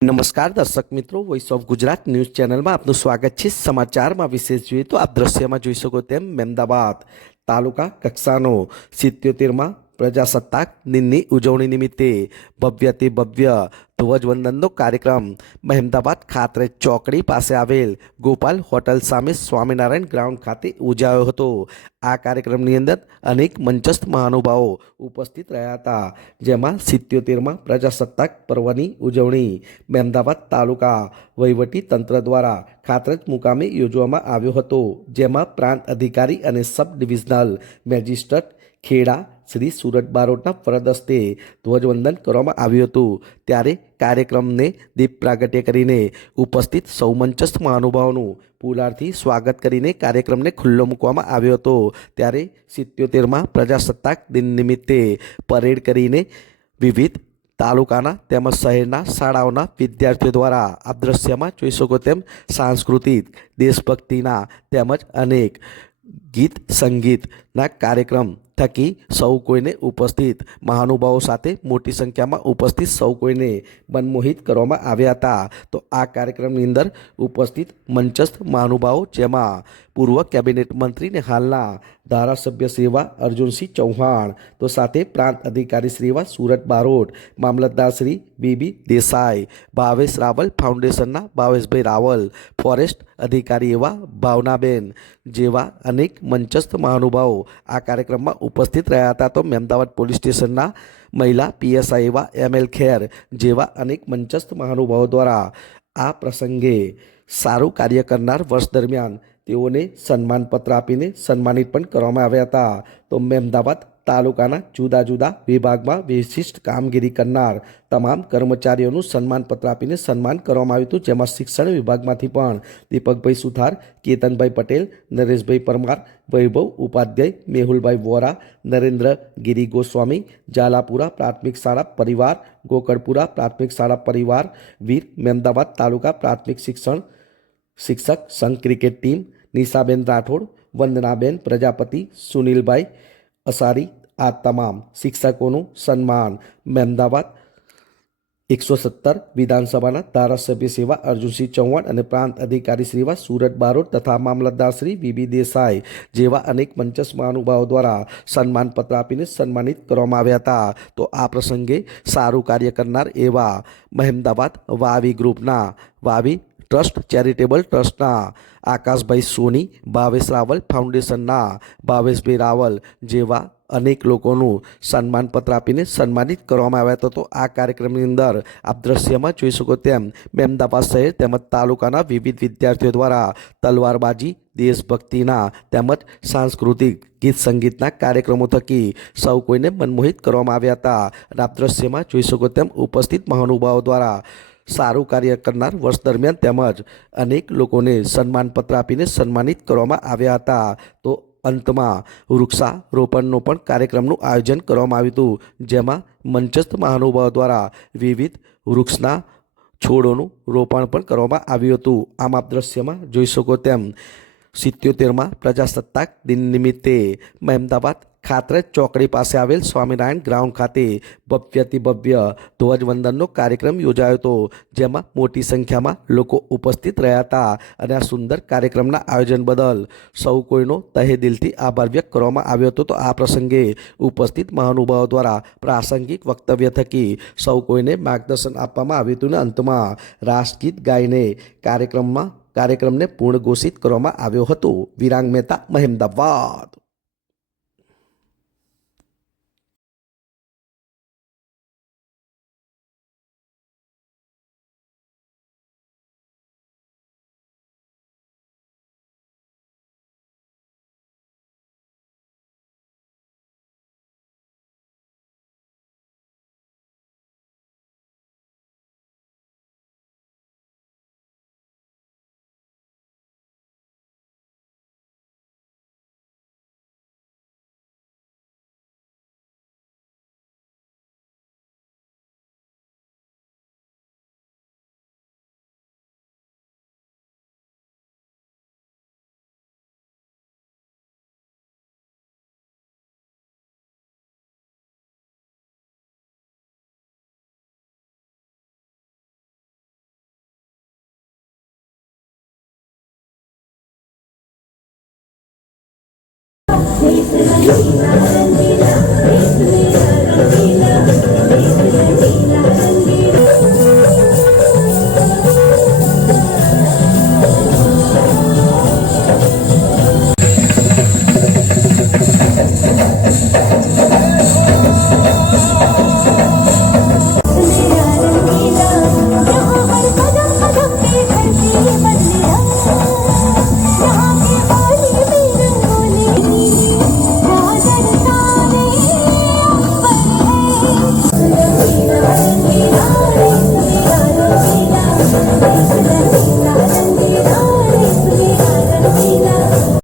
નમસ્કાર દર્શક મિત્રો, વોઇસ ઓફ ગુજરાત ન્યૂઝ ચેનલમાં આપનું સ્વાગત છે। સમાચારમાં વિશેષ જોઈએ તો આપ દ્રશ્યમાં જોઈ શકો તેમ મહેમદાવાદ તાલુકા કક્ષાનો 77માં પ્રજાસત્તાક દિનની ઉજવણી નિમિત્તે ભવ્યથી ભવ્ય ધ્વજવંદનનો કાર્યક્રમ મહેમદાવાદ ખાતરે ચોકડી પાસે આવેલ ગોપાલ હોટલ સામે સ્વામિનારાયણ ગ્રાઉન્ડ ખાતે યોજાયો હતો। આ કાર્યક્રમની અંદર અનેક મંચસ્થ મહાનુભાવો ઉપસ્થિત રહ્યા હતા, જેમાં 77માં પ્રજાસત્તાક પર્વની ઉજવણી મહેમદાવાદ તાલુકા વહીવટી તંત્ર દ્વારા ખાતરજ મુકામે યોજવામાં આવ્યો હતો, જેમાં પ્રાંત અધિકારી અને sub divisional magistrate Kheda Shri Surat બારોટના ફરજ હસ્તે ધ્વજવંદન કરવામાં આવ્યું હતું। ત્યારે કાર્યક્રમને દીપ પ્રાગટ્ય કરીને ઉપસ્થિત સૌ મંચસ્થ મહાનુભાવોનું ફુલારથી સ્વાગત કરીને કાર્યક્રમને ખુલ્લો મૂકવામાં આવ્યો હતો। ત્યારે 77માં પ્રજાસત્તાક દિન નિમિત્તે પરેડ કરીને વિવિધ તાલુકાના તેમજ શહેરના શાળાઓના વિદ્યાર્થીઓ દ્વારા આ દ્રશ્યમાં જોઈ શકો તેમ સાંસ્કૃતિક દેશભક્તિના તેમજ અનેક ગીત સંગીતના કાર્યક્રમ થકી સૌ કોઈને ઉપસ્થિત મહાનુભાવો સાથે મોટી સંખ્યામાં ઉપસ્થિત સૌ કોઈને મનમોહિત કરવામાં આવ્યા હતા। તો આ કાર્યક્રમની અંદર ઉપસ્થિત મંચસ્થ મહાનુભાવો, જેમાં પૂર્વ કેબિનેટ મંત્રી ને હાલના ધારાસભ્ય શ્રી એવા અર્જુનસિંહ ચૌહાણ, તો સાથે પ્રાંત અધિકારી શ્રી એવા સુરત બારોટ, મામલતદાર શ્રી બીબી દેસાઈ, ભાવેશ રાવલ ફાઉન્ડેશનના ભાવેશભાઈ રાવલ, ફોરેસ્ટ અધિકારી એવા ભાવનાબેન જેવા અનેક મંચસ્થ મહાનુભાવો આ કાર્યક્રમમાં ઉપસ્થિત રહ્યા હતા। તો મહેમદાવાદ પોલીસ સ્ટેશનના મહિલા પીએસઆઈ એવા એમએલ ખેર જેવા અનેક મંચસ્થ મહાનુભાવો દ્વારા આ પ્રસંગે સારું કાર્ય કરનાર વર્ષ દરમિયાન તેઓને સન્માનપત્ર આપીને સન્માનિત પણ કરવામાં આવ્યા હતા। તો મહેમદાવાદ તાલુકાના જુદા જુદા વિભાગમાં વિશિષ્ટ કામગીરી કરનાર તમામ કર્મચારીઓનું સન્માનપત્ર આપીને સન્માન કરવામાં આવ્યું હતું, જેમાં શિક્ષણ વિભાગમાંથી પણ દીપકભાઈ સુથાર, કેતનભાઈ પટેલ, નરેશભાઈ પરમાર, વૈભવ ઉપાધ્યાય, મેહુલભાઈ વોરા, નરેન્દ્ર ગિરી ગોસ્વામી, જાલાપુરા પ્રાથમિક શાળા પરિવાર, ગોકળપુરા પ્રાથમિક શાળા પરિવાર, વીર મહેમદાવાદ તાલુકા પ્રાથમિક શિક્ષક સંઘ ક્રિકેટ ટીમ, નિશાબેન રાઠોડ, વંદનાબેન પ્રજાપતિ, સુનિલભાઈ અસારી, આ તમામ શિક્ષકોનું સન્માન મહેમદાવાદ 117 વિધાનસભાના ધારાસભ્ય શ્રી એવા અર્જુનસિંહ ચૌહાણ અને પ્રાંત અધિકારી શ્રી એવા સુરત બારોટ તથા મામલતદાર શ્રી બીબી દેસાઈ જેવા અનેક મંચસ્થ મહાનુભાવો દ્વારા સન્માનપત્ર આપીને સન્માનિત કરવામાં આવ્યા હતા। તો આ પ્રસંગે સારું કાર્ય કરનાર એવા મહેમદાવાદ વાવી ગ્રુપના વાવી ટ્રસ્ટ ચેરિટેબલ ટ્રસ્ટના આકાશભાઈ સોની, ભાવેશ રાવલ ફાઉન્ડેશનના ભાવેશભાઈ રાવલ જેવા અનેક લોકોનું સન્માનપત્ર આપીને સન્માનિત કરવામાં આવ્યા હતા। તો આ કાર્યક્રમની અંદર આપ દ્રશ્યમાં જોઈ શકો તેમ મહેમદાવાદ શહેર તેમજ તાલુકાના વિવિધ વિદ્યાર્થીઓ દ્વારા તલવારબાજી, દેશભક્તિના તેમજ સાંસ્કૃતિક ગીત સંગીતના કાર્યક્રમો થકી સૌ કોઈને મનમોહિત કરવામાં આવ્યા હતા। અને આપ દ્રશ્યમાં જોઈ શકો તેમ ઉપસ્થિત મહાનુભાવો દ્વારા સારું કાર્ય કરનાર વર્ષ દરમિયાન તેમજ અનેક લોકોને સન્માનપત્ર આપીને સન્માનિત કરવામાં આવ્યા હતા। તો અંતમાં વૃક્ષારોપણનો પણ કાર્યક્રમનું આયોજન કરવામાં આવ્યું હતું, જેમાં મંચસ્થ મહાનુભાવો દ્વારા વિવિધ વૃક્ષના છોડોનું રોપણ પણ કરવામાં આવ્યું હતું। આમ આપ દ્રશ્યમાં જોઈ શકો તેમ 77માં પ્રજાસત્તાક દિન નિમિત્તે મહેમદાવાદ ખાતરજ ચોકડી પાસે આવેલ સ્વામિનારાયણ ગ્રાઉન્ડ ખાતે ભવ્યથી ભવ્ય ધ્વજવંદનનો કાર્યક્રમ યોજાયો હતો, જેમાં મોટી સંખ્યામાં લોકો ઉપસ્થિત રહ્યા હતા। અને આ સુંદર કાર્યક્રમના આયોજન બદલ સૌ કોઈનો તહે દિલથી આભાર વ્યક્ત કરવામાં આવ્યો હતો। તો આ પ્રસંગે ઉપસ્થિત મહાનુભાવો દ્વારા પ્રાસંગિક વક્તવ્ય થકી સૌ કોઈને માર્ગદર્શન આપવામાં આવ્યું હતું અને અંતમાં રાષ્ટ્રગીત ગાઈને કાર્યક્રમને પૂર્ણ ઘોષિત કરવામાં આવ્યો હતો। વિરાંગ મહેતા, મહેમદાવાદ।